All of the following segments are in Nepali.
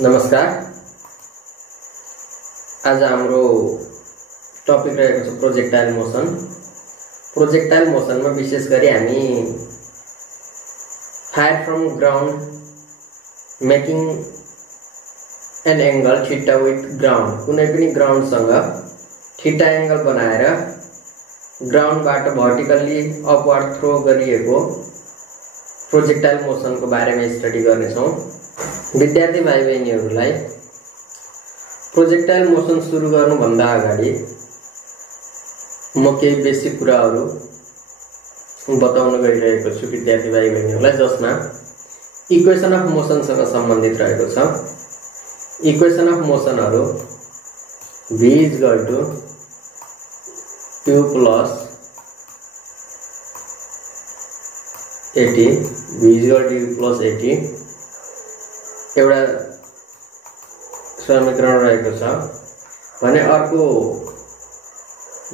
नमस्कार। आज हाम्रो टपिक रहेको छ प्रोजेक्टाइल मोसन। प्रोजेक्टाइल मोसनमा विशेष गरी हामी fire from ground making an angle theta with ground, कुनै पनि ग्राउन्डसँग थीटा एंगल बनाएर ग्राउन्डबाट भर्टिकल्ली अपवर्ड थ्रो गरिएको प्रोजेक्टाइल मोसनको बारेमा स्टडी गर्नेछौँ। विद्यार्थी भाइ बहिनीहरूलाई प्रोजेक्टाइल मोसन सुरु गर्नुभन्दा अगाडि म केही बेसिक कुराहरू बताउन गइरहेको छु विद्यार्थी भाइ बहिनीहरूलाई, जसमा इक्वेसन अफ मोसनसँग सम्बन्धित रहेको छ। इक्वेसन अफ मोसनहरू v = u plus 80, v = u plus 80 एउटा समीकरण रहेको छ भने अर्को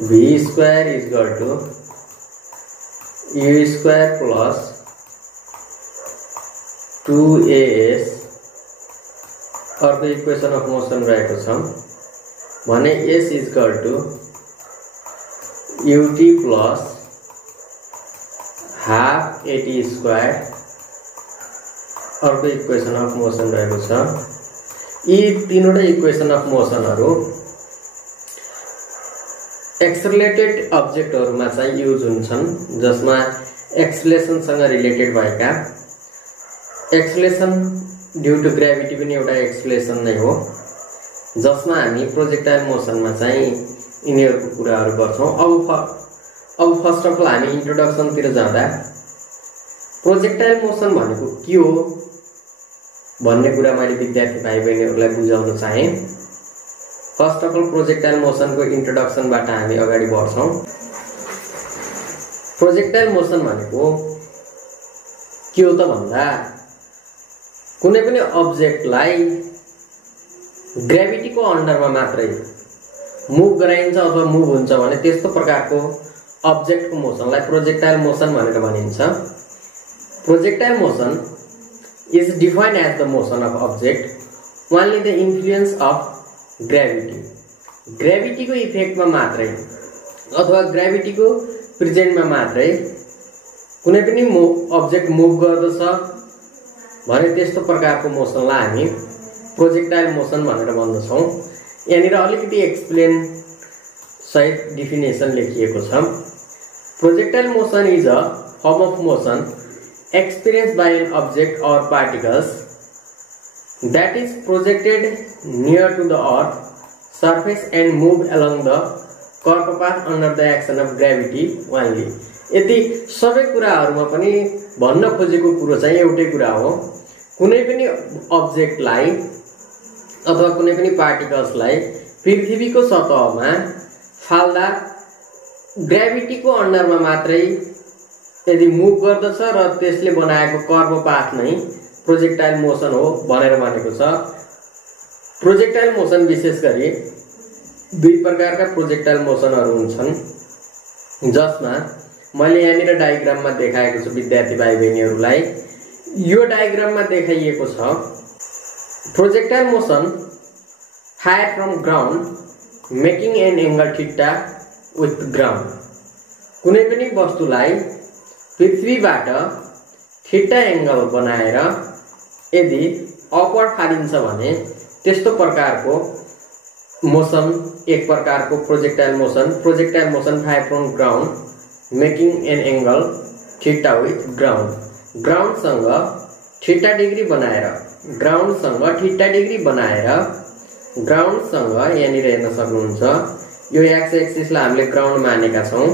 v² = u² plus 2as अर्को इक्वेसन अफ मोसन रहेको छ भने s = ut plus half 80² अर्को इक्वेसन अफ मोसन रहेको छ। यी तीनवटा इक्वेसन अफ मोसनहरू एक्सेलरेटेड अब्जेक्टहरुमा चाहिँ युज हुन्छन्, जसमा एक्सेलरेसनसँग रिलेटेड भएका एक्सेलरेसन ड्यू टु ग्रेभिटी पनि एउटा एक्सेलरेसन नै हो, जसमा हामी प्रोजेक्टाइल मोसनमा चाहिँ यिनीहरूको कुराहरू गर्छौं। अब फर्स्ट अफ अल हामी इन्ट्रोडक्सनतिर जाँदा प्रोजेक्टाइल मोसन भनेको के हो भन्ने कुरा मैले विद्यार्थी भाइ बहिनीहरूलाई बुझाउन चाहे। फर्स्ट अफ अल प्रोजेक्टाइल मोसनको इन्ट्रोडक्सनबाट हामी अगाडि बढ्छौं। प्रोजेक्टाइल मोसन भनेको के हो त भन्दा कुनै पनि अब्जेक्टलाई ग्रेभिटीको अन्डरमा मात्रै मुभ गराइन्छ अथवा मुभ हुन्छ भने त्यस्तो प्रकारको अब्जेक्टको मोसनलाई प्रोजेक्टाइल मोसन भनेर भनिन्छ। Projectile motion is defined as the motion of object only the influence of gravity. Gravity को इफेक्ट में मात्रै अथवा ग्रेभिटी को प्रेजेंट में मात्रै कुनै पनि अब्जेक्ट मुभ गर्दछ भने त्यस्तो प्रकारको मोसनलाई हामी प्रोजेक्टाइल मोसन भनेर भन्दछौं। यहाँनिर अलिकति एक्सप्लेन सहित डेफिनेसन लेखिएको छ। Projectile motion is a form of motion experienced by an object or particles that is projected near to the earth surface and moved along the curved path under the action of gravity only. यति सबै कुराहरुमा पनि भन्न खोजेको कुरो चाहिँ एउटै कुरा हो। कुनै पनि अब्जेक्टलाई अथवा कुनै पनि पार्टिकल्सलाई पृथ्वीको सतहमा फाल्दा ग्रेभिटीको अन्डरमा मात्रै यदि मुभ गर्दछ र त्यसले बनाएको कर्व पाथ नै प्रोजेक्टाइल मोसन हो भनेर भनेको छ। प्रोजेक्टाइल मोसन विशेष गरी दुई प्रकारका प्रोजेक्टाइल मोसनहरू हुन्छन्, जसमा मैले यहाँनिर डायग्राममा देखाएको छु विद्यार्थी भाइ बहिनीहरूलाई। यो डायग्राममा देखाइएको छ projectile motion fire from ground making an angle theta with ground. कुनै पनि वस्तुलाई पृथ्वीबाट थीटा एंगल बनाएर यदि अपवर्ड फालिन्छ भने त्यस्तो प्रकारको मोसन एक प्रकारको projectile motion fire from ground making an angle theta with ground. ग्राउन्डसँग थीटा डिग्री बनाएर ग्राउन्डसँग यहाँनिर हेर्न सक्नुहुन्छ। यो एक्स एक्सिसलाई हामीले ग्राउन्ड मानेका छौं,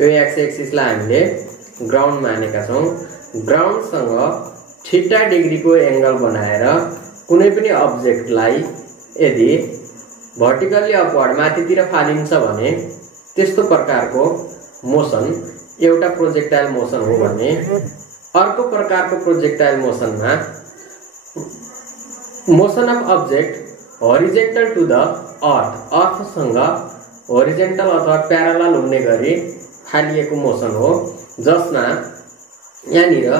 यो एक्स एक्सिसलाई हामीले ग्राउन्ड मानेका छौं। ग्राउन्डसँग थीटा डिग्री को एंगल बनाएर कुनै पनि अब्जेक्टलाई यदि भर्टिकल्ली अपवर्ड माथितिर फालिन्छ भने त्यस्तो प्रकारको मोसन एउटा प्रोजेक्टाइल मोसन हो भने अर्को प्रकारको प्रोजेक्टाइल मोसनमा motion of object horizontal to the अर्थसँग हरिजेन्टल अथवा प्यारलल हुने गरी फालिएको मोसन हो, जसमा यहाँनिर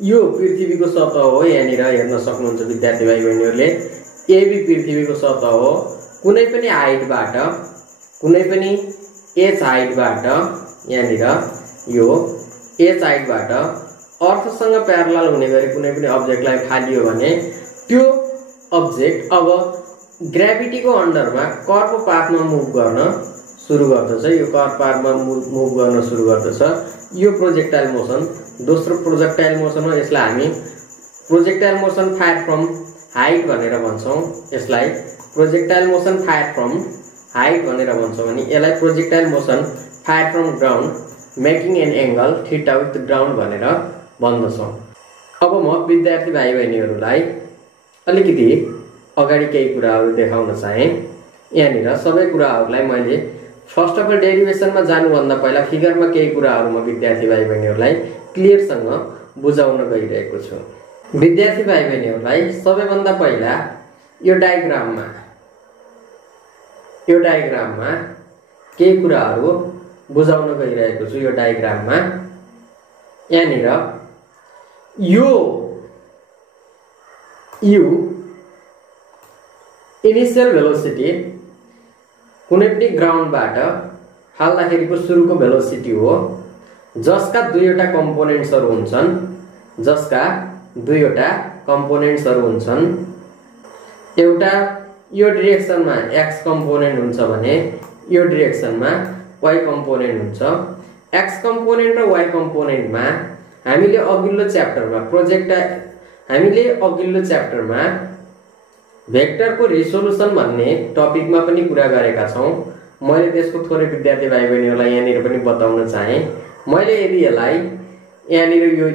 यो पृथ्वीको सतह हो, यहाँनिर हेर्न सक्नुहुन्छ विद्यार्थी भाइ बहिनीहरूले। एबी पृथ्वीको सतह हो। कुनै पनि हाइटबाट, कुनै पनि एच हाइटबाट, यहाँनिर यो एच हाइटबाट अर्थसँग प्यारलल हुने गरी कुनै पनि अब्जेक्टलाई फालियो भने त्यो अब्जेक्ट अब ग्राभिटीको अन्डरमा कर्व पाथमा मुभ गर्न सुरु गर्दछ। यो कर्व पाथमा मुभ गर्न सुरु गर्दछ। यो प्रोजेक्टाइल मोसन। दोस्रो प्रोजेक्टाइल मोसन हो। यसलाई हामी projectile motion fire from height भनेर भन्छौँ। यसलाई projectile motion fire from height भनेर भन्छौँ भने यसलाई projectile motion fire from ground making an angle theta with ground भनेर भन्दछौँ। अब म विद्यार्थी भाइ बहिनीहरूलाई अलिकति अगाडि केही कुराहरू देखाउन चाहे। यहाँनिर सबै कुराहरूलाई मैले फर्स्ट अफ अल डेरिभेसनमा जानुभन्दा पहिला फिगरमा केही कुराहरू म विद्यार्थी भाइ बहिनीहरूलाई क्लियरसँग बुझाउन गइरहेको छु। विद्यार्थी भाइ बहिनीहरूलाई सबैभन्दा पहिला यो डायग्राममा केही कुराहरू बुझाउन गइरहेको छु। यो डायग्राममा यहाँनिर यो यु इनिशियल भेलोसिटी कुनै पनि ग्राउन्डबाट हाल्दाखेरिको सुरुको भेलोसिटी हो, जसका दुईवटा कम्पोनेन्ट्सहरू हुन्छन्। एउटा यो डिरेक्सनमा एक्स कम्पोनेन्ट हुन्छ भने यो डिरेक्सनमा वाई कम्पोनेन्ट हुन्छ। एक्स कम्पोनेन्ट र वाई कम्पोनेन्टमा हामीले अघिल्लो च्याप्टरमा भेक्टरको रिसोलुसन भन्ने टपिकमा पनि कुरा गरेका छौँ। मैले त्यसको थोरै विद्यार्थी भाइ बहिनीहरूलाई यहाँनिर पनि बताउन चाहे। मैले यदि यसलाई यहाँनिर यो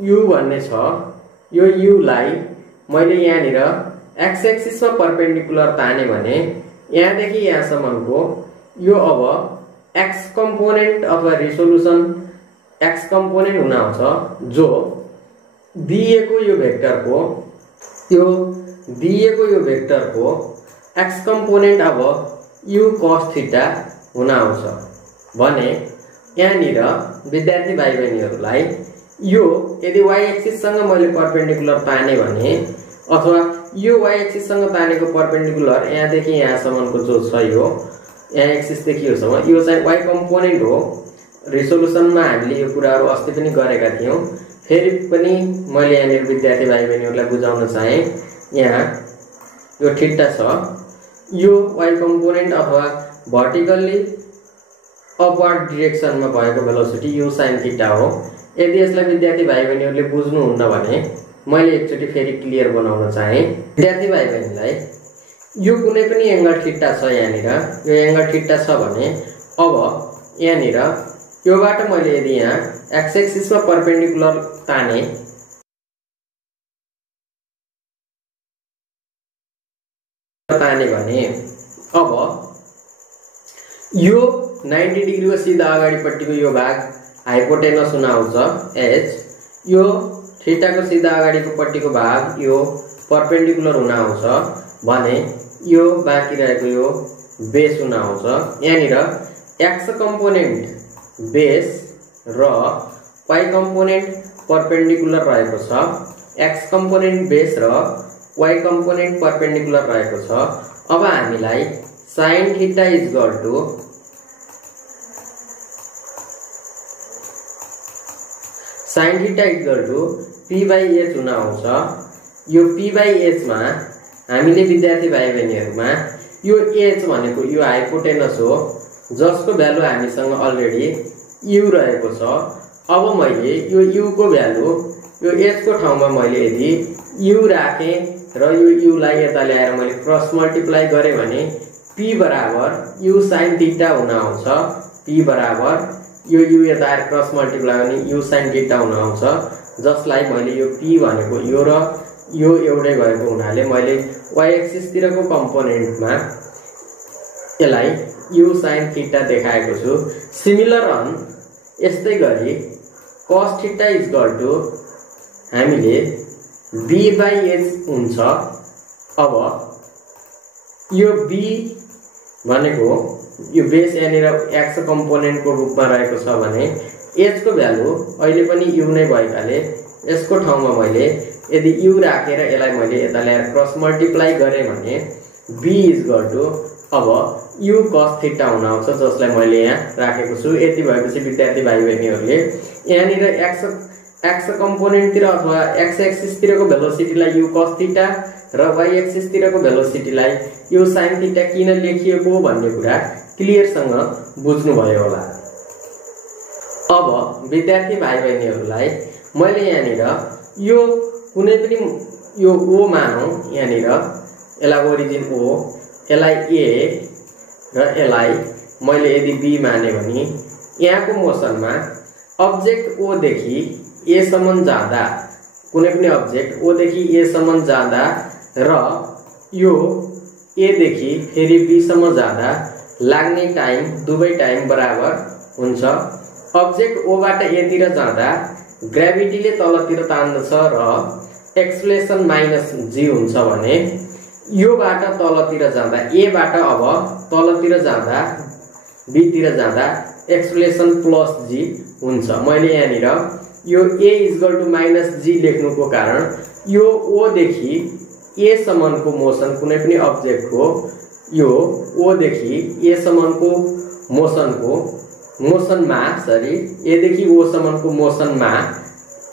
यु भन्ने छ, यो युलाई मैले यहाँनिर एक्स एक्सिसमा परपेन्डिकुलर ताने भने यहाँदेखि यहाँसम्मको यो अब एक्स कम्पोनेन्ट अथवा रिसोलुसन एक्स कम्पोनेन्ट हुन आउँछ, जो दिएको यो भेक्टरको एक्स कम्पोनेन्ट अब यु कस थीटा हुन आउँछ भने यहाँनिर विद्यार्थी भाइ बहिनीहरूलाई यो यदि वाई एक्सिससँग मैले परपेन्डिकुलर ताने भने अथवा यो वाई एक्सिससँग तानेको परपेन्डिकुलर यहाँदेखि यहाँसम्मको जो छ, यो यहाँ एक्सिसदेखि योसम्म, यो चाहिँ वाई कम्पोनेन्ट हो। रिसोलुसनमा हामीले यो कुराहरू अस्ति पनि गरेका थियौँ। फेरि पनि मैले यहाँनिर विद्यार्थी भाइ बहिनीहरूलाई बुझाउन चाहे। यहाँ यो थीटा छ, यो वाई कम्पोनेन्ट अथवा भर्टिकल्ली अपवर्ड डिरेक्सनमा भएको भेलोसिटी यु साइन थीटा हो। यदि यसलाई विद्यार्थी भाइ बहिनीहरूले बुझ्नुहुन्न भने मैले एकचोटि फेरि क्लियर बनाउन चाहे। विद्यार्थी भाइ बहिनीलाई यो कुनै पनि एंगल थीटा छ, यहाँनिर यो एंगल थीटा छ भने अब यहाँनिर योबाट मैले यदि यहाँ एक्स एक्सिसमा परपेन्डिकुलर ताने भने अब यो 90 डिग्रीको सिधा अगाडिपट्टिको यो भाग हाइपोटेनस हुन आउँछ एच, यो थीटाको सिधा अगाडिको पट्टिको भाग यो परपेन्डिकुलर हुन आउँछ भने यो बाँकी रहेको यो बेस हुन आउँछ। यहाँनिर एक्स कम्पोनेन्ट बेस र वाई कम्पोनेन्ट परपेन्डिकुलर रहेको छ। एक्स कम्पोनेन्ट बेस र वाई कम्पोनेन्ट परपेन्डिकुलर रहेको छ। अब हामीलाई sine theta equal to P by H हुन आउँछ। यो पी बाई एचमा हामीले विद्यार्थी भाइ बहिनीहरूमा यो एच भनेको यो हाइपोटेनस हो, जसको भ्यालु हामीसँग अलरेडी यु रहेको छ। अब मैले यो युको भ्यालु यो एचको ठाउँमा मैले यदि यु राखेँ र यो युलाई यता ल्याएर मैले क्रस मल्टिप्लाई गरेँ भने पी बराबर यु साइन थीटा हुन आउँछ। पी बराबर यो यु यता आएर क्रस मल्टिप्लाई गर्ने यु साइन थीटा हुन आउँछ, जसलाई मैले यो पी भनेको यो र यो एउटै भएको हुनाले मैले वाई एक्सिसतिरको कम्पोनेन्टमा यसलाई यु साइन थीटा देखाएको छु। सिमिलर अन यस्तै गरी कस थीटा इक्वल टु हामीले बी बाई एच हुन्छ। अब यो बी भनेको यो बेस यहाँनिर एक्स कम्पोनेन्टको रूपमा रहेको छ भने एचको भ्यालु अहिले पनि यु नै भएकाले यसको ठाउँमा मैले यदि u राखेर यसलाई मैले यता ल्याएर क्रस मल्टिप्लाई गरे भने b = अब u cos थीटा हुन आउँछ, जसलाई मैले यहाँ राखेको छु। यति भएपछि विद्यार्थी भाइ बहिनीहरुले यहाँनिर x कम्पोनेन्ट तिर अथवा x एक्सिस तिरको भेलोसिटीलाई u cos थीटा र y एक्सिस तिरको भेलोसिटीलाई u sin थीटा किन लेखिएको भन्ने कुरा क्लियरसँग बुझ्नु भयो होला। अब विद्यार्थी भाइ बहिनीहरुलाई मैले यहाँनिर यो कुनै पनि यो o मानौ, यहाँनिर यसलाई ओरिजिन o, यसलाई a र यसलाई मैले यदि b माने भने यहाँको मोसनमा अब्जेक्ट o देखि a सम्म जाँदा, कुनै पनि अब्जेक्ट o देखि a सम्म जाँदा र यो a देखि फेरि b सम्म जाँदा लाग्ने टाइम दुवै टाइम बराबर हुन्छ। अब्जेक्ट o बाट a तिर जाँदा ग्रेभिटीले तलतिर तान्दछ र एक्सलेसन -g हुन्छ भने यो बाट तलतिर जाँदा a बाट अब तलतिर जाँदा b तिर जाँदा एक्सलेसन +g हुन्छ। मैले यहाँनिर यो a = -g लेख्नुको कारण यो o देखि a सम्मको मोसन कुनै पनि अब्जेक्टको यो o देखि a सम्मको मोसनमा a देखि o सम्मको मोसनमा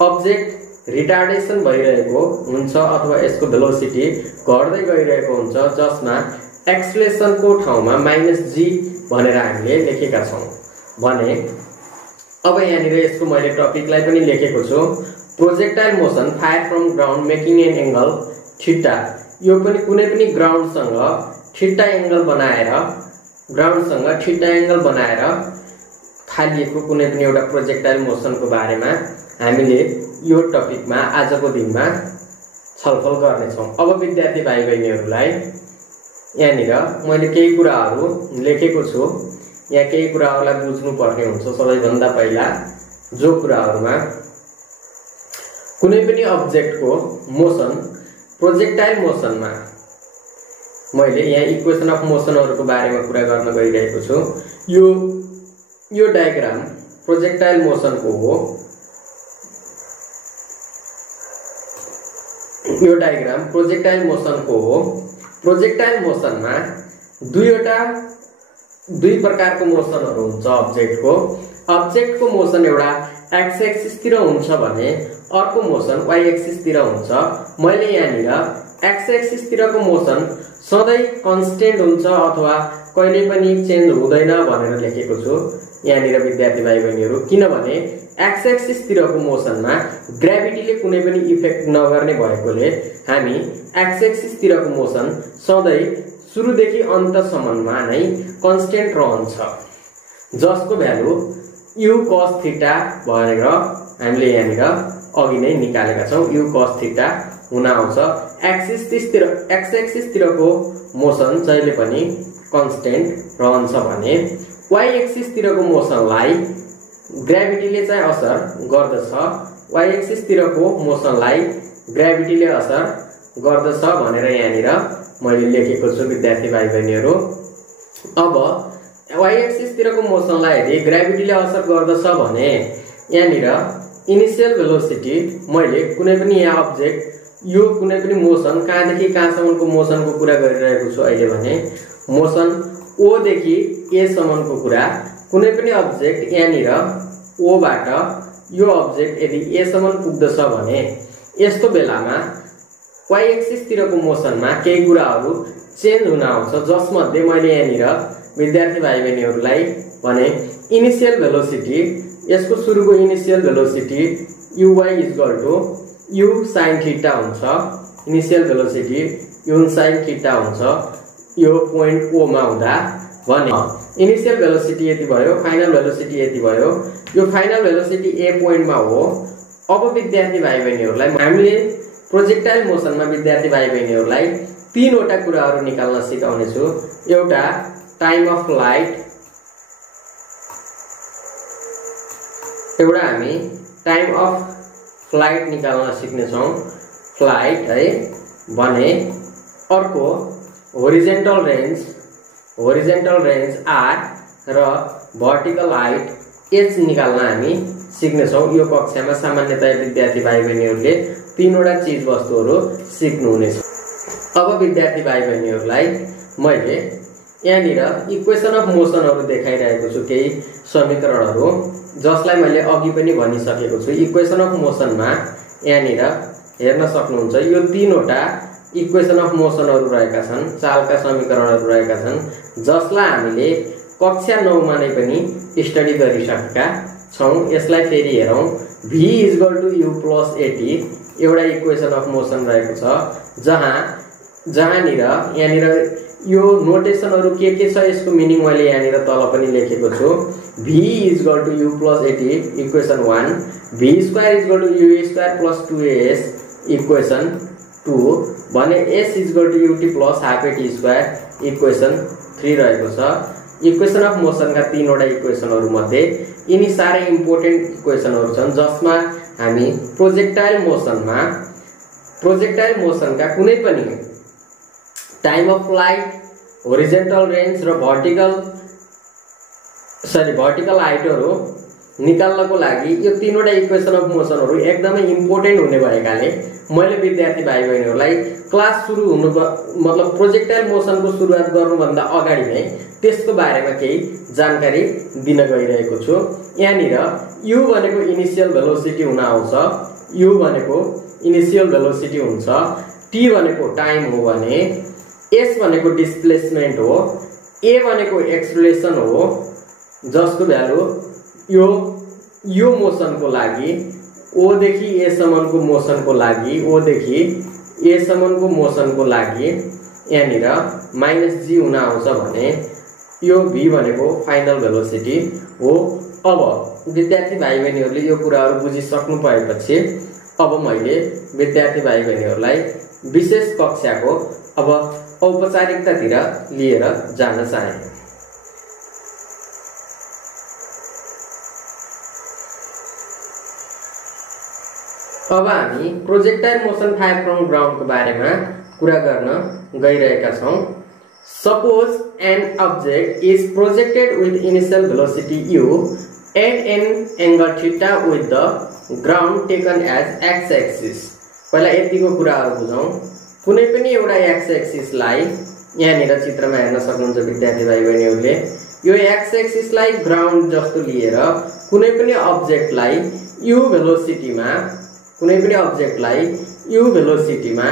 अब्जेक्ट रिटार्डेसन भइरहेको हुन्छ अथवा यसको भेलोसिटी घट्दै गइरहेको हुन्छ, जसमा एक्सलेसनको ठाउँमा -g भनेर हामीले लेखेका छौं भने अब यहाँनिर यसको मैले टपिकलाई पनि लेखेको छु। Projectile motion fire from ground making an angle theta. यो पनि कुनै पनि ग्राउन्डसँग थीटा एंगल बनाएर थालिएको कुनै पनि एउटा प्रोजेक्टाइल मोसनको बारेमा हामीले यो टपिकमा आजको दिनमा छलफल गर्ने छौं। अब विद्यार्थी भाइ बहिनीहरुलाई यहाँनिर मैले केही कुराहरु लेखेको छु, यहाँ केही कुराहरुलाई बुझ्नु पर्ने हुन्छ। सबैभन्दा पहिला जो कुराहरुमा कुनै पनि अब्जेक्टको मोसन प्रोजेक्टाइल मोसनमा मैले यहाँ इक्वेसन अफ मोसनहरुको बारेमा कुरा गर्न गइरहेको छु। यो डायग्राम प्रोजेक्टाइल मोसनको हो। यो डायग्राम प्रोजेक्टाइल मोसनको हो। प्रोजेक्टाइल मोसनमा दुई प्रकारको मोसनहरु हुन्छ अब्जेक्टको मोसन एउटा x एक्सिस तिर हुन्छ भने अर्को मोसन y एक्सिस तिर हुन्छ। मैले यहाँनिर x एक्सिस तिरको मोसन सधैं कन्स्टेन्ट हुन्छ अथवा कहिले पनि चेन्ज हुँदैन भनेर लेखेको छु यहाँनिर विद्यार्थी भाइ बहिनीहरु, किनभने x एक्सिस तिरको मोसनमा ग्रेभिटीले कुनै पनि इफेक्ट नगर्ने भएकोले हामी x एक्सिस तिरको मोसन सधैं सुरुदेखि अन्तसम्ममा नै कन्स्टेन्ट रहन्छ, जसको भ्यालु u cos थीटा भनेर हामीले यहाँनिर अघि नै निकालेका छौं। u cos थीटा हुन आउँछ। x एक्सिस तिरको मोसन जहिले पनि कन्स्टेन्ट रहन्छ भने y एक्सिस तिरको मोसनलाई ग्रेभिटीले चाहिँ असर गर्दछ। y एक्सिस तिरको मोसनलाई ग्रेभिटीले असर गर्दछ भनेर यहाँनिर मैले लेखेको छु विद्यार्थी भाइ बहिनीहरु। अब y एक्सिस तिरको मोसनलाई यदि ग्रेभिटीले असर गर्दछ भने यहाँनिर इनिशियल भेलोसिटी मैले कुनै पनि यहाँ अब्जेक्ट यो कुनै पनि मोसन कहाँदेखि कहाँसम्मको मोसनको कुरा गरिरहेको छु अहिले भने मोसन o देखि a सम्मको कुरा। कुनै पनि अब्जेक्ट यहाँनिर o बाट यो अब्जेक्ट यदि a सम्म पुग्दछ भने यस्तो बेलामा y एक्सिस तिरको मोसनमा केही कुराहरु चेन्ज हुन आउँछ, जसमध्ये मैले यहाँनिर विद्यार्थी भाइ बहिनीहरुलाई भने इनिशियल भेलोसिटी, यसको सुरुको initial velocity uy u sin theta हुन्छ। Initial velocity u sin theta हुन्छ यो पोइन्ट o मा हुँदा भने इनिशियल भेलोसिटी यति भयो, फाइनल भेलोसिटी यति भयो। यो फाइनल भेलोसिटी a पोइन्टमा हो। अब विद्यार्थी भाइ बहिनीहरुलाई हामीले प्रोजेक्टाइल मोसनमा विद्यार्थी भाइ बहिनीहरुलाई तीनवटा कुराहरु निकाल्न सिकाउने छु। एउटा टाइम अफ फ्लाइट, एउटा हामी टाइम अफ फ्लाइट निकाल्न सिक्ने छौं, फ्लाइट है भने अर्को होरिजेन्टल रेन्ज r र भर्टिकल हाइट h निकाल्न हामी सिक्नेछौँ। यो कक्षामा सामान्यतया विद्यार्थी भाइ बहिनीहरूले तीनवटा चीज वस्तुहरू सिक्नुहुनेछ। अब विद्यार्थी भाइ बहिनीहरूलाई मैले यहाँनिर इक्वेसन अफ मोसनहरू देखाइरहेको छु, केही समीकरणहरू जसलाई मैले अघि पनि भनिसकेको छु। इक्वेसन अफ मोसनमा यहाँनिर हेर्न सक्नुहुन्छ यो तीनवटा इक्वेसन अफ मोसनहरू रहेका छन्, चालका समीकरणहरू रहेका छन्, जसलाई हामीले कक्षा 9 मा नै पनि स्टडी गरिसकेका छौँ। यसलाई फेरि हेरौँ। v = u + at एउटा इक्वेसन अफ मोसन रहेको छ, जहाँनिर यहाँनिर यो नोटेसनहरू के छ यसको मिनिङ मैले यहाँनिर तल पनि लेखेको छु। v = u + at equation 1, v² = u² + 2as equation 2 भने s = ut + ½ at² इक्वेसन 3 रहेको छ। इक्वेसन अफ मोसनका तीनवटा इक्वेसनहरू मध्ये यिनी साह्रै इम्पोर्टेन्ट इक्वेसनहरू छन्, जसमा हामी प्रोजेक्टाइल मोसनका कुनै पनि time of flight, horizontal range र भर्टिकल हाइटहरू निकाल्नको लागि यो तीनवटा इक्वेसन अफ मोसनहरू एकदमै इम्पोर्टेन्ट हुने भएकाले मैले विद्यार्थी भाइ बहिनीहरूलाई क्लास सुरु हुनु मतलब प्रोजेक्टाइल मोसनको सुरुवात गर्नुभन्दा अगाडि नै त्यसको बारेमा केही जानकारी दिन गइरहेको छु। यहाँनिर u भनेको इनिशियल भेलोसिटी हुन आउँछ, u भनेको इनिशियल भेलोसिटी हुन्छ, t भनेको टाइम हो भने s भनेको डिस्प्लेसमेन्ट हो, a भनेको एक्सेलरेसन हो, जसको भ्यालु यो मोसनको लागि o देखि a सम्मको मोसनको लागि यहाँनिर -g हुन आउँछ भने यो v भनेको फाइनल भेलोसिटी हो। अब विद्यार्थी भाइ बहिनीहरूले यो कुराहरू बुझिसक्नु भएपछि अब मैले विद्यार्थी भाइ बहिनीहरूलाई विशेष कक्षाको अब औपचारिकतातिर लिएर जान चाहे। अब हामी प्रोजेक्टाइल मोसन फायर फ्रम ग्राउन्डको बारेमा कुरा गर्न गइरहेका छौँ। Suppose an object is projected with initial velocity u and an angle theta with the ground taken as x-axis। पहिला यतिको कुराहरू बुझौँ। कुनै पनि एउटा x-axisलाई यहाँनिर चित्रमा हेर्न सक्नुहुन्छ विद्यार्थी भाइ बहिनीहरूले, यो x-axisलाई ग्राउन्ड जस्तो लिएर कुनै पनि अब्जेक्टलाई u भेलोसिटीमा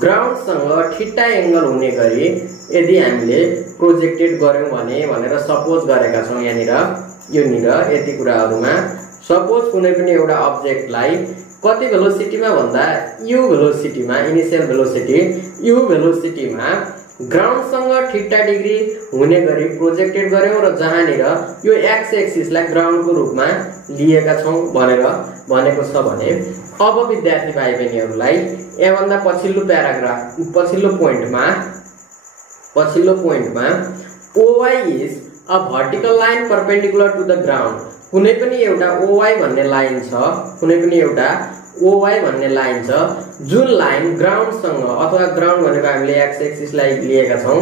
ग्राउन्डसँग थीटा एंगल हुने गरी यदि हामीले प्रोजेक्टेड गर्यौं भनेर सपोज गरेका छौं। यहाँनिर योनिर यति कुराहरुमा सपोज कुनै पनि एउटा अब्जेक्टलाई कति भेलोसिटीमा भन्दा u भेलोसिटीमा इनिशियल भेलोसिटी u भेलोसिटीमा ग्राउन्डसँग थीटा डिग्री हुने गरी प्रोजेक्टेड गर्यौं र जहाँनिर यो एक्स एक्सिसलाई ग्राउन्डको रूपमा लिएका छौं भनेर भनेको छ भने अब विद्यार्थी भाइ बहिनीहरुलाई यसभन्दा पछिल्लो पोइन्टमा OY is a vertical line perpendicular to the ground। कुनै पनि एउटा OY भन्ने लाइन छ जुन लाइन ग्राउन्डसँग अथवा ग्राउन्ड भनेको हामीले एक्स एक्सिसलाई लिएका छौं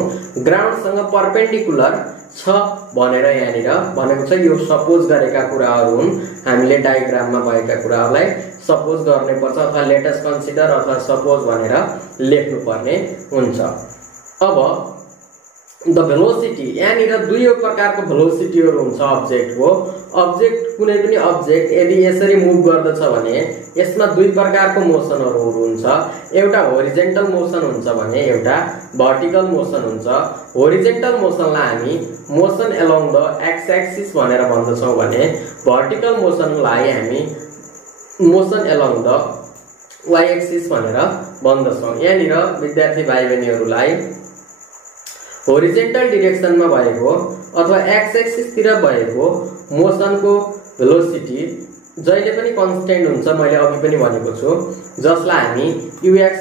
ग्राउन्डसँग परपेन्डिकुलर छ भनेर यहाँनिर भनेको छ। यो सपोज गरेका कुराहरु हुन्, हामीले डायग्राममा भएका कुराहरुलाई सपोज गर्ने पर्छ अथवा लेट अस कन्सिडर अथवा सपोज भनेर लेख्नु पर्ने हुन्छ। अब द भेलोसिटी यहाँनिर दुई प्रकारको भेलोसिटीहरु हुन्छ अब्जेक्टको। अब्जेक्ट कुनै पनि अब्जेक्ट यदि यसरी मुभ गर्दछ भने यसमा दुई प्रकारको मोसनहरु हुन्छ, एउटा होरिजेन्टल मोसन हुन्छ भने एउटा भर्टिकल मोसन हुन्छ। होरिजेन्टल मोसनलाई हामी motion along the X axis भनेर भन्दछौं भने भर्टिकल मोसनलाई हामी motion along the Y axis भनेर भन्दछौं। यहाँनिर विद्यार्थी भाइ बहिनीहरुलाई होरिजेन्टल डाइरेक्सनमा भएको अथवा एक्स एक्सिस तिर भएको मोसनको भेलोसिटी जहिले पनि कन्स्टेन्ट हुन्छ, मैले अघि पनि भनेको छु, जसलाई हामी ux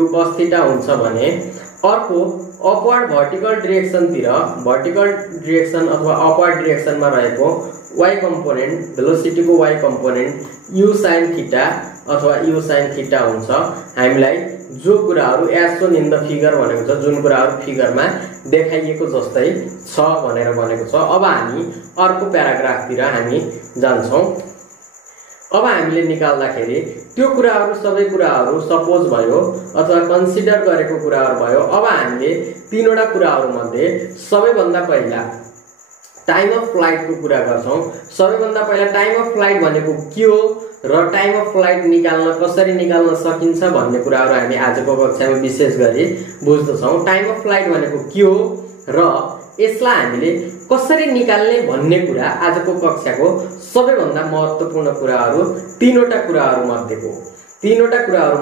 u cos θ हुन्छ भने अर्को अपवर्ड भर्टिकल डाइरेक्सन अथवा अपवर्ड डाइरेक्सनमा रहेको y कम्पोनेन्ट भेलोसिटीको y कम्पोनेन्ट u sin θ अथवा u sin θ हुन्छ। हामीलाई जो कुराहरु as shown in the figure भनेको छ, जुन कुराहरु फिगरमा देखाइएको जस्तै छ भनेर भनेको छ। अब हामी अर्को प्याराग्राफतिर हामी जान्छौं। अब हामीले निकाल्दाखेरि त्यो कुराहरु सबै कुराहरु सपोज भयो अथवा कन्सिडर गरेको कुराहरु भयो। अब हामीले तीनवटा कुराहरु मध्ये सबैभन्दा पहिला टाइम अफ फ्लाइट को कुरा गर्छौं। सबैभन्दा पहिला टाइम अफ फ्लाइट भनेको के हो र टाइम अफ फ्लाइट कसरी निकाल्न सकिन्छ भन्ने कुराहरु हामी आजको कक्षामा विशेष गरी बुझ्दछौं। टाइम अफ फ्लाइट भनेको के हो र यसलाई हामीले कसरी निकाल्ने भन्ने कुरा आजको कक्षाको सबैभन्दा महत्त्वपूर्ण कुराहरु तीनवटा कुराहरु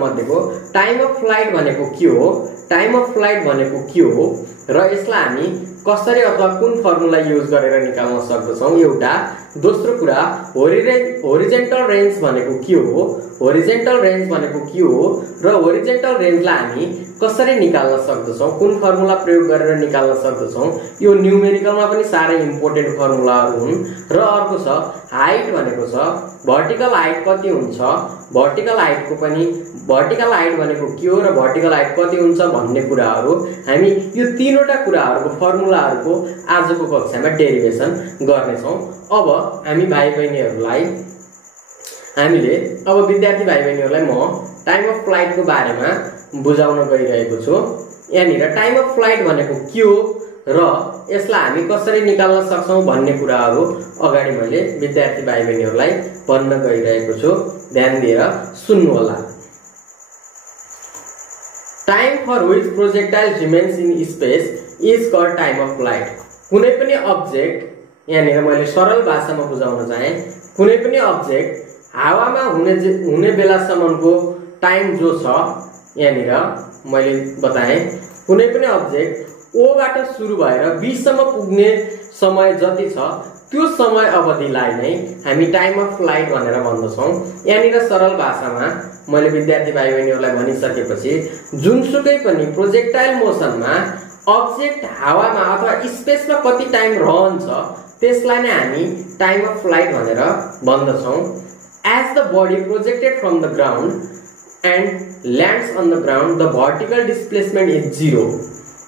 मध्येको टाइम अफ फ्लाइट भनेको के हो, टाइम अफ फ्लाइट भनेको के हो र यसलाई हामी कसरी अथवा कुन फर्मुला युज गरेर निकाल्न सक्दछौं। एउटा दोस्रो कुरा होरिजेन्टल रेन्ज भनेको के हो, होरिजेन्टल रेन्ज भनेको के हो र होरिजेन्टल रेन्जलाई हामी कसरी निकाल्न सक्दछौं, कुन फर्मुला प्रयोग गरेर निकाल्न सक्दछौं। यो न्यूमेरिकलमा पनि सारै इम्पोर्टेन्ट फर्मुलाहरु हुन्। र अर्को छ हाइट भनेको छ भर्टिकल हाइट कति हुन्छ, भर्टिकल हाइट भनेको के हो र भर्टिकल हाइट कति हुन्छ भन्ने कुराहरु हामी यो तीनवटा कुराहरुको फर्मुलाहरुको आजको कक्षामा डेरिभेसन गर्नेछौं। अब हामी विद्यार्थी भाइ बहिनीहरुलाई म टाइम अफ फ्लाइट को बारेमा बुझाउन गइरहेको छु। यहाँनिर टाइम अफ फ्लाइट भनेको के हो र यसलाई हामी कसरी निकाल्न सक्छौं भन्ने कुराहरु अगाडि मैले विद्यार्थी भाइ बहिनीहरुलाई भन्न गइरहेको छु। ध्यान दिएर सुन्नु होला। Time for which projectile remains in space is called time of flight. कुनै पनि अब्जेक्ट, यहाँनिर मैले सरल भाषामा बुझाउन चाहे, कुनै पनि अब्जेक्ट हावामा हुने बेलासम्मको टाइम जो छ, यहाँनिर मैले बताए कुनै पनि अब्जेक्ट O बाट सुरु भएर B सम्म पुग्ने समय जति छ त्यो समय अवधिलाई नै हामी टाइम अफ फ्लाइट भनेर भन्दछौं। यहाँनिर सरल भाषामा मैले विद्यार्थी भाइ बहिनीहरुलाई भनिसकेपछि जुनसुकै पनि प्रोजेक्टाइल मोसनमा अब्जेक्ट हावामा अथवा स्पेसमा कति टाइम रहन्छ त्यसलाई नै हामी टाइम अफ फ्लाइट भनेर भन्दछौं। As the body projected from the ground and lands on the ground, the vertical displacement is 0.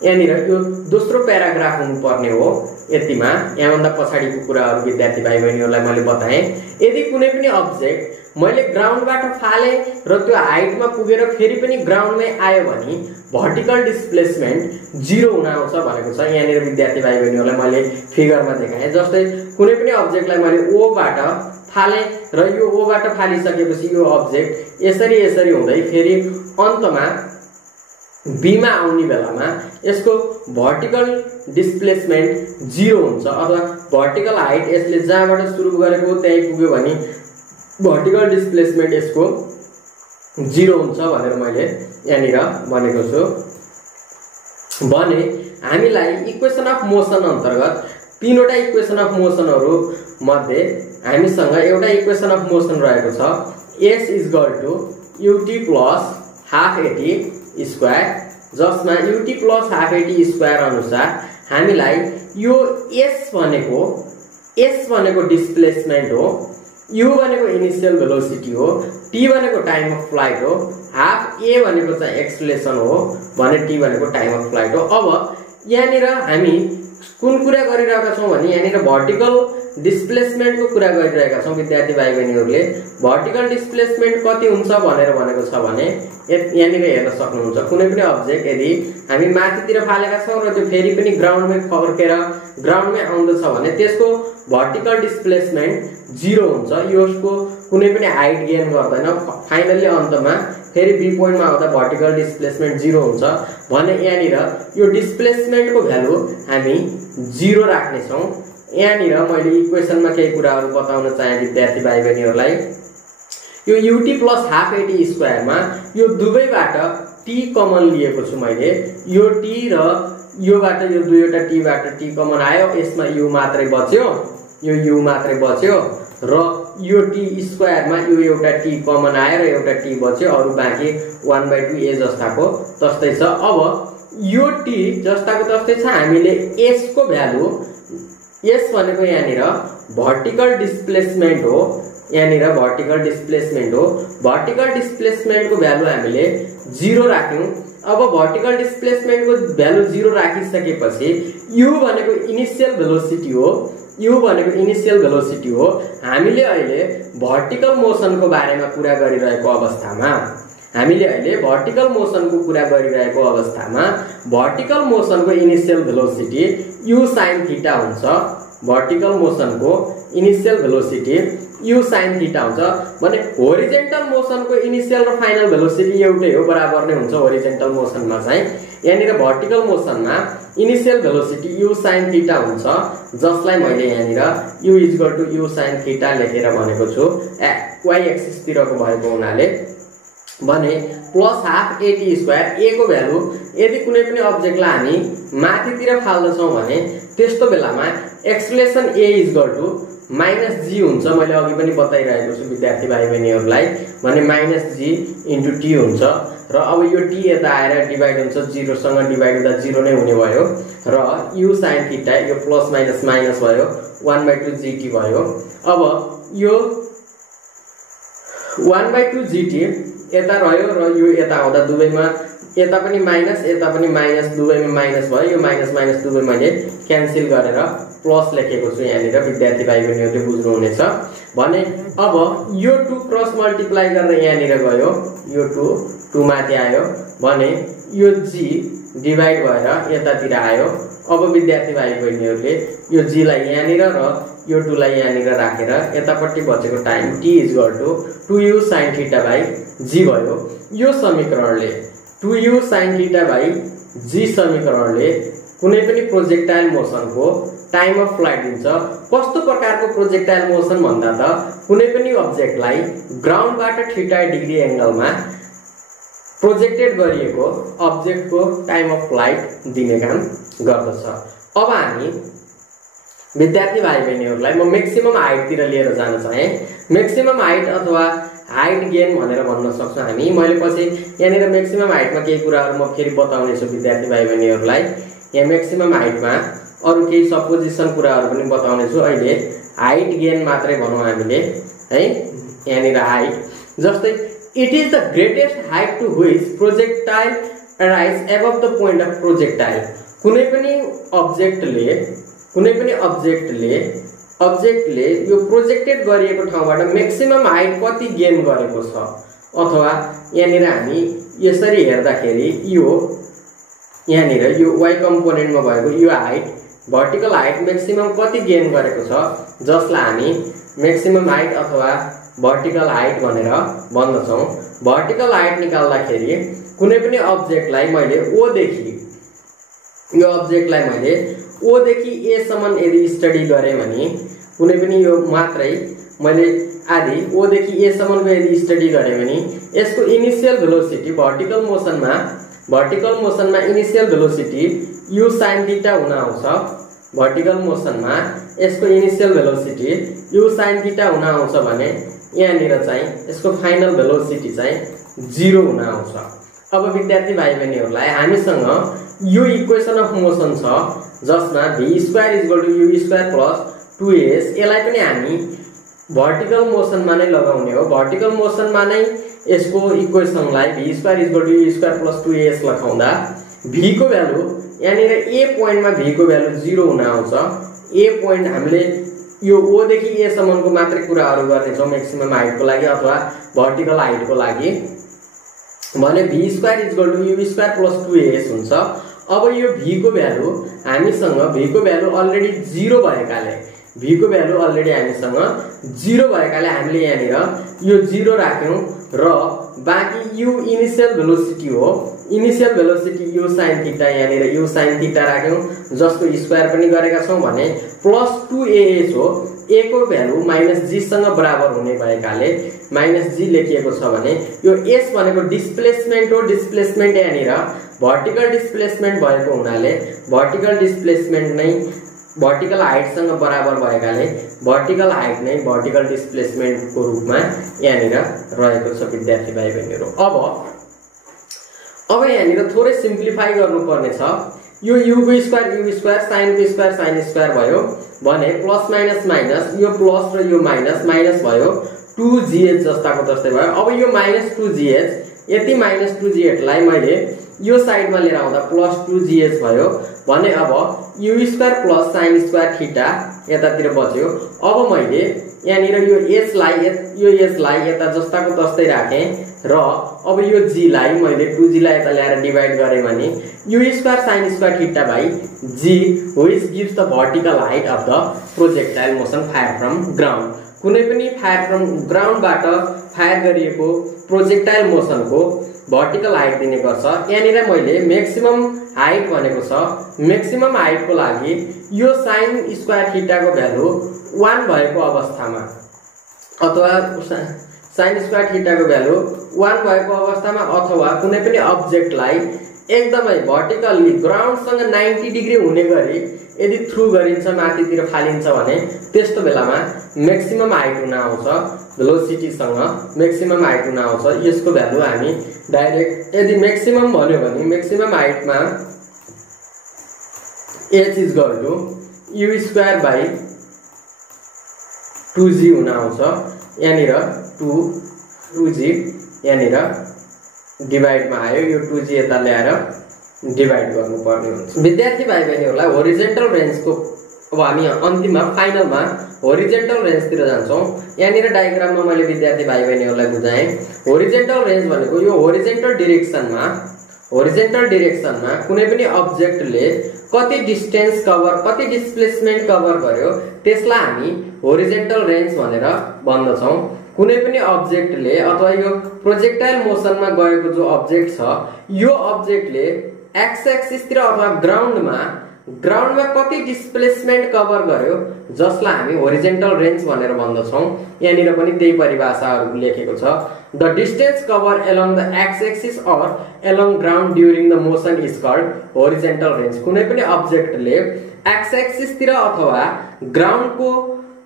यहाँनिर यो दोस्रो प्याराग्राफ हुनुपर्ने हो। यतिमा यहाँभन्दा पछाडीको कुराहरु विद्यार्थी भाइ बहिनीहरुलाई मैले बताए। यदि कुनै पनि अब्जेक्ट मैले ग्राउन्डबाट फाले र त्यो हाइटमा पुगेर फेरि पनि ग्राउन्डमै आयो भने भर्टिकल डिस्प्लेसमेन्ट 0 हुन आउँछ भनेको छ। यहाँनिर विद्यार्थी भाइ बहिनीहरुलाई मैले फिगरमा देखाए। जस्तै कुनै पनि अब्जेक्टलाई मैले O बाट फाले र यो O बाट फालिसकेपछि यो अब्जेक्ट यसरी हुँदै फेरि अन्तमा B मा आउने बेलामा यसको भर्टिकल डिस्प्लेसमेन्ट 0 हुन्छ अथवा भर्टिकल हाइट यसले जहाँबाट सुरु गरेको त्यही पुग्यो भने भर्टिकल डिस्प्लेसमेन्ट यसको 0 हुन्छ भनेर मैले यहाँनिर भनेको छु। भने हामीलाई इक्वेसन अफ मोसन अन्तर्गत तीनवटा इक्वेसन अफ मोसनहरु मध्ये हामीसँग एउटा इक्वेसन अफ मोसन रहेको छ s = ut + half at square, जसमा ut + हाफ at स्क्वायर अनुसार हामीलाई यो s भनेको डिस्प्लेसमेन्ट हो, u भनेको इनिशियल भेलोसिटी हो, t भनेको टाइम अफ फ्लाइट हो, हाफ a भनेको चाहिँ एक्सेलरेसन हो भने t भनेको टाइम अफ फ्लाइट हो। अब यहाँनिर हामी कुन कुरा गरिरहेका छौं भने यहाँनिर भर्टिकल डिस्प्लेसमेन्टको कुरा गरिरहेका छौं। विद्यार्थी भाइ बहिनीहरुले भर्टिकल डिस्प्लेसमेन्ट कति हुन्छ भनेर भनेको छ भने यहाँनिर हेर्न सक्नुहुन्छ। कुनै पनि अब्जेक्ट यदि हामी माथितिर फालेका छौं र त्यो फेरि पनि ग्राउन्डमै फर्केर ग्राउन्डमै आउँदछ भने त्यसको भर्टिकल डिस्प्लेसमेन्ट 0 हुन्छ। यसको कुनै पनि हाइट गेन गर्दैन। फाइनली अन्तमा फेरि बी पोइन्टमा आउँदा भर्टिकल डिस्प्लेसमेन्ट 0 हुन्छ भने यहाँनिर यो डिस्प्लेसमेन्टको भ्यालु हामी 0 राख्ने छौं। यहाँनिर मैले इक्वेसनमा केही कुराहरु बताउन चाहे विद्यार्थी भाइ बहिनीहरुलाई। यो ut + हाफ at स्क्वायरमा यो दुवैबाट t कमन लिएको छु मैले। यो t र योबाट यो दुईवटा t बाट t कमन आयो, यसमा u मात्रै बच्यो, यो u मात्रै बच्यो र यो t स्क्वायरमा यो एउटा t कमन आयो र एउटा t बच्यो, अरु बाँकी 1/2 a जस्ताको तस्तै छ। अब यो t जस्ताको तस्तै छ। हामीले s को भ्यालु, s भनेको यहाँनिर भर्टिकल डिस्प्लेसमेन्ट हो, यहाँनिर भर्टिकल डिस्प्लेसमेन्ट हो। भर्टिकल डिस्प्लेसमेन्टको भ्यालु हामीले 0 राख्यौं। अब भर्टिकल डिस्प्लेसमेन्टको भ्यालु 0 राखिसकेपछि u भनेको इनिशियल भेलोसिटी हो u भनेको इनिशियल भेलोसिटी हो। हामीले अहिले भर्टिकल मोसनको बारेमा कुरा गरिरहेको अवस्थामा भर्टिकल मोसनको initial velocity u sin theta हुन्छ। भर्टिकल मोसनको initial velocity u sin theta हुन्छ भने होरिजेन्टल मोसनको इनिशियल र फाइनल भेलोसिटी एउटै हो, बराबर नै हुन्छ। होरिजेन्टल मोसनमा चाहिँ यहाँनिर भर्टिकल मोसनमा initial velocity u sin theta हुन्छ, जसलाई मैले यहाँनिर u = u sin थीटा लेखेर भनेको छु y एक्सिस तिरको भएको हुनाले। भने +12 at² a को भ्यालु यदि कुनै पनि अब्जेक्टलाई हामी माथितिर फाल्दछौं भने त्यस्तो बेलामा एक्सेलरेसन a = -g हुन्छ। मैले अघि पनि बताइरहेको छु विद्यार्थी भाइ बहिनीहरुलाई, भने -g * t हुन्छ र अब यो t यता आएर डिवाइड हुन्छ, 0 सँग डिवाइड हुँदा 0 नै हुने भयो र u sin थीटा यो प्लस माइनस माइनस भयो, 1/2 gt भयो। अब यो 1/2 gt यता रह्यो र यो यता आउँदा दुवैमा यता पनि माइनस यता पनि माइनस, दुवैमा माइनस भयो। यो माइनस माइनस दुवै मैले क्यान्सल गरेर प्लस लेखेको छु यहाँनिर, विद्यार्थी भाइ बहिनीहरुले बुझ्नुहुनेछ। भने अब यो 2 क्रस मल्टिप्लाई गरेर यहाँनिर गयो, यो 2 माथि आयो भने यो g डिवाइड भएर यतातिर आयो। अब विद्यार्थी भाइ बहिनीहरुले यो g लाई यहाँनिर र यो 2 लाई यहाँनिर राखेर यतापट्टि बचेको time t = 2u sin theta / g भयो। यो समीकरणले 2u sin थीटा / g समीकरणले कुनै पनि प्रोजेक्टाइल मोसनको टाइम अफ फ्लाइट दिन्छ। कस्तो प्रकारको प्रोजेक्टाइल मोसन भन्दा त कुनै पनि अब्जेक्टलाई ग्राउन्डबाट थीटा डिग्री एंगलमा प्रोजेक्टेड गरिएको अब्जेक्टको टाइम अफ फ्लाइट दिने काम गर्दछ। अब हामी विद्यार्थी भाइ बहिनीहरुलाई म म्याक्सिमम हाइट तिर लिएर जान चाहे। म्याक्सिमम हाइट अथवा हाइट गेन भनेर भन्न सक्छौं हामी। मैले पछि यहाँनिर म्याक्सिमम हाइटमा केही कुराहरु म फेरि बताउने छु विद्यार्थी भाइ बहिनीहरुलाई। यहाँ म्याक्सिमम हाइटमा अरु केही सपोजिसन कुराहरु पनि बताउने छु। अहिले हाइट गेन मात्रै भनौं हामीले है। यहाँनिर हाइट जस्तै it is the greatest height to which projectile arise above the point of projectile. कुनै पनि अब्जेक्टले यो प्रोजेक्टेड गरिएको ठाउँबाट म्याक्सिमम हाइट कति गेन गरेको छ, अथवा यहाँनिर हामी यसरी हेर्दाखेरि यो यहाँनिर यो y कम्पोनेन्टमा भएको यो हाइट भर्टिकल हाइट म्याक्सिमम कति गेन गरेको छ, जसलाई हामी म्याक्सिमम हाइट अथवा भर्टिकल हाइट भनेर भन्दछौं। भर्टिकल हाइट निकाल्दाखेरि कुनै पनि अब्जेक्टलाई मैले o देखि a सम्म यदि स्टडी गरे भने कुनै पनि यो मात्रै मैले आदि o देखि a सम्मको यदि स्टडी गरे भने यसको इनिशियल भेलोसिटी भर्टिकल मोसनमा initial velocity u sin theta हुन आउँछ। भर्टिकल मोसनमा यसको initial velocity u sin theta हुन आउँछ भने यहाँनिर चाहिँ यसको फाइनल भेलोसिटी चाहिँ 0 हुन आउँछ। अब विद्यार्थी भाइ बहिनीहरुलाई हामीसँग यो इक्वेसन अफ मोसन छ जसमा v² = u² + 2as। यसलाई पनि हामी भर्टिकल मोसनमा नै लगाउने हो। भर्टिकल मोसनमा नै यसको इक्वेसनलाई v² = u² + 2as लेखाउँदा v को भ्यालु यहाँनिर a पोइन्टमा v को भ्यालु 0 हुन आउँछ। a पोइन्ट हामीले यो o देखि a सम्मको मात्रै कुराहरु गर्ने छौं म्याक्सिमम हाइटको लागि अथवा भर्टिकल हाइटको लागि। भने v² = u² + 2as हुन्छ। अब यो v को भ्यालु हामीसँग v को भ्यालु अलरेडी 0 भएकाले हामीले यहाँनिर यो 0 राख्यौं र बाँकी u इनिशियल भेलोसिटी हो। Initial velocity u sin theta यहाँनिर u sin थीटा राख्यौं, जसको स्क्वायर पनि गरेका छौं भने +2as हो। a को भ्यालु -g सँग बराबर हुने भएकाले -g लेखिएको छ भने यो s भनेको डिस्प्लेसमेन्ट हो। डिस्प्लेसमेन्ट यहाँनिर भर्टिकल डिस्प्लेसमेन्ट भएको हुनाले भर्टिकल डिस्प्लेसमेन्ट नै भर्टिकल हाइट सँग बराबर भएकाले भर्टिकल हाइट नै भर्टिकल डिस्प्लेसमेन्ट को रूपमा यहाँनिर रहेको छ विद्यार्थी भाइ बहिनीहरु। अब यहाँनिर थोरै सिम्प्लिफाई गर्नुपर्ने छ। यो u को स्क्वायर u स्क्वायर sin को स्क्वायर sin स्क्वायर भयो भने प्लस माइनस माइनस यो प्लस र यो माइनस माइनस भयो 2gh जस्ताको जस्तै भयो। अब यो -2gh यति -2g8 लाई मैले यो साइडमा लिएर आउँदा +2gh भयो भने अब u² + sin² थीटा यतातिर बच्यो। अब मैले यहाँनिर यो h लाई यता जस्ताको तस्तै राखे र अब यो g लाई मैले 2g लाई यता ल्याएर डिवाइड गरे भने u² sin² theta by g which gives the vertical height of the projectile motion fired from ground। कुनै पनि फायर फ्रम ग्राउन्डबाट फायर गरिएको प्रोजेक्टाइल मोसनको भर्टिकल हाइट दिने गर्छ। यहाँनिर मैले मैक्सिमम हाइट भनेको छ। मैक्सिमम हाइटको लागि यो sin² थीटाको भ्यालु 1 भएको अवस्थामा अथवा sin² थीटाको भ्यालु 1 भएको अवस्थामा अथवा कुनै पनि अब्जेक्टलाई एकदमै भर्टिकल्ली ग्राउन्डसँग 90 डिग्री हुने गरी यदि थ्रु गरिन्छ माथितिर फालिन्छ भने त्यस्तो बेलामा मैक्सिमम हाइट हुन आउँछ। भेलोसिटीसँग मैक्सिमम हाइट हुन आउँछ। यसको भ्यालु हामी डाइरेक्ट यदि मैक्सिमम भन्यो भने मैक्सिमम हाइटमा h = u² / 2g हुन आउँछ। यहाँनिर 2g यहाँनिर डिवाइडमा आयो। यो 2g यता ल्याएर डिवाइड गर्नुपर्ने हुन्छ। विद्यार्थी भाइ बहिनीहरूलाई होरिजेन्टल रेन्जको अब हामी अन्तिममा फाइनलमा होरिजेन्टल रेन्जतिर जान्छौँ। यहाँनिर डायग्राममा मैले विद्यार्थी भाइ बहिनीहरूलाई बुझाएँ। होरिजेन्टल रेन्ज भनेको यो होरिजेन्टल डिरेक्सनमा कुनै पनि अब्जेक्टले कति डिस्टेन्स कभर कति डिस्प्लेसमेन्ट कभर गर्यो त्यसलाई हामी होरिजेन्टल रेन्ज भनेर भन्दछौँ। कुनै पनि अब्जेक्टले अथवा यो प्रोजेक्टाइल मोसनमा गएको जो अब्जेक्ट छ यो अब्जेक्टले एक्स एक्सिसतिर अथवा ग्राउन्डमा कति डिस्प्लेसमेन्ट कभर गर्यो जसलाई हामी होरिजेन्टल रेन्ज भनेर भन्दछौँ। यहाँनिर पनि त्यही परिभाषाहरू लेखेको छ। The distance cover along the X axis or along ground during the motion is called horizontal range. कुनै पनि अब्जेक्टले एक्स एक्सिसतिर अथवा ग्राउन्डको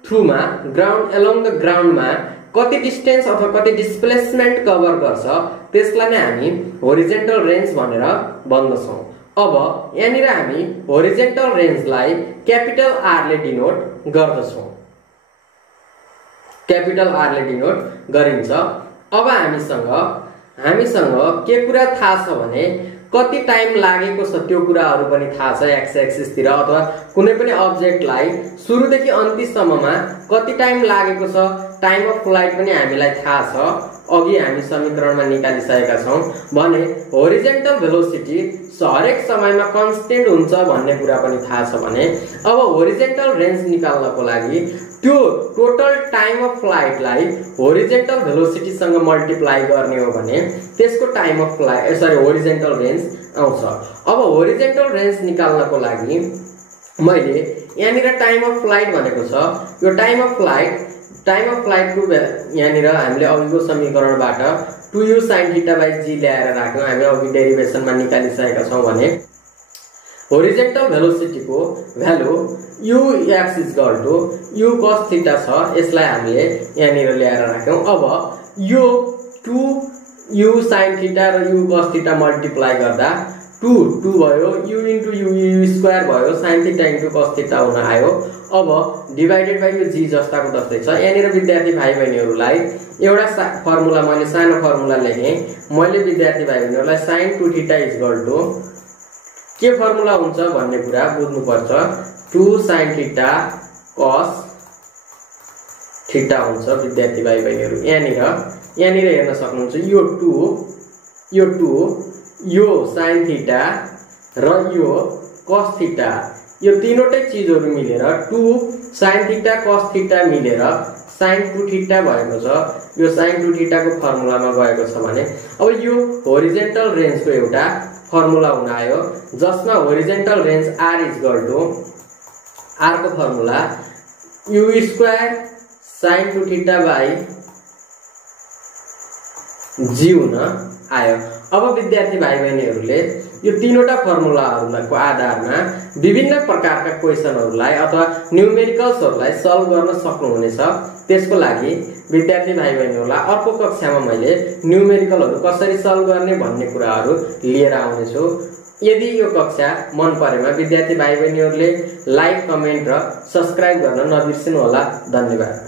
थ्रुमा ग्राउन्ड एलोङ द ग्राउन्डमा कति डिस्टेन्स अथवा कति डिस्प्लेसमेन्ट कभर गर्छ त्यसलाई नै हामी होरिजेन्टल रेन्ज भनेर भन्दछौँ। अब यहाँनिर हामी होरिजेन्टल रेन्जलाई क्यापिटल आर ले डिनोट गर्दछौँ। क्यापिटल आर ले डिनोट गरिन्छ। अब हामीसँग के कुरा थाहा छ भने कति टाइम लागेको छ त्यो कुराहरू पनि थाहा छ। एक्स एक्सिसतिर अथवा कुनै पनि अब्जेक्टलाई सुरुदेखि अन्तिमसम्ममा कति टाइम लागेको छ टाइम अफ फ्लाइट पनि हामीलाई थाहा छ। अघि हामी समीकरणमा निकालिसकेका छौँ भने होरिजेन्टल भेलोसिटी हरेक समयमा कन्स्टेन्ट हुन्छ भन्ने कुरा पनि थाहा छ भने अब होरिजेन्टल रेन्ज निकाल्नको लागि त्यो टोटल टाइम अफ फ्लाइटलाई होरिजेन्टल भेलोसिटीसँग मल्टिप्लाई गर्ने हो भने त्यसको time of flight horizontal range आउँछ। अब होरिजेन्टल रेन्ज निकाल्नको लागि मैले यहाँनिर टाइम अफ फ्लाइट भनेको छ। यो टाइम अफ फ्लाइटको यहाँनिर हामीले अघिको समीकरणबाट 2u sin θ/g ल्याएर राख्यौँ। हामी अघि डेरिभेसनमा निकालिसकेका छौँ भने horizontal भेलोसिटीको value ux = u cos θ छ। यसलाई हामीले यहाँनिर ल्याएर राख्यौँ। अब यो 2u sin θ र u cos θ मल्टिप्लाई गर्दा 2 भयो, u * u² भयो, sin θ * cos θ हुन आयो। अब डिवाइडेड बाइ यो g जस्ताको तस्तै छ। यहाँनिर विद्यार्थी भाइ बहिनीहरूलाई एउटा फर्मुला मैले सानो फर्मुला लेखेँ। मैले विद्यार्थी भाइ बहिनीहरूलाई sin 2θ के फर्मुला हुन्छ भन्ने कुरा बुझ्नुपर्छ। 2 sin θ cos θ हुन्छ विद्यार्थी भाइ बहिनीहरू। यहाँनिर हेर्न सक्नुहुन्छ यो 2 यो sin θ र यो cos θ यो तीनवटै चीजहरु मिलेर 2 sin θ cos θ मिलेर sin 2θ भएको छ। यो sin 2θ को फर्मुलामा गएको छ भने अब यो होरिजेन्टल रेन्जको एउटा फर्मुला हुन आयो जसमा होरिजेन्टल रेन्ज r को फर्मुला u² sin 2θ/g हुन आयो। अब विद्यार्थी भाइ बहिनीहरूले यो तीनवटा फर्मुलाहरूको आधारमा विभिन्न प्रकारका क्वेशनहरूलाई अथवा न्यूमेरिकल्सहरूलाई सल्भ गर्न सक्नुहुनेछ। त्यसको लागि विद्यार्थी भाइ बहिनीहरूलाई अर्को कक्षामा मैले न्यूमेरिकलहरू कसरी सल्भ गर्ने भन्ने कुराहरू लिएर आउनेछु। यदि यो कक्षा मन परेमा विद्यार्थी भाइ बहिनीहरूले लाइक, कमेन्ट र सब्स्क्राइब गर्न नबिर्सनु होला। धन्यवाद।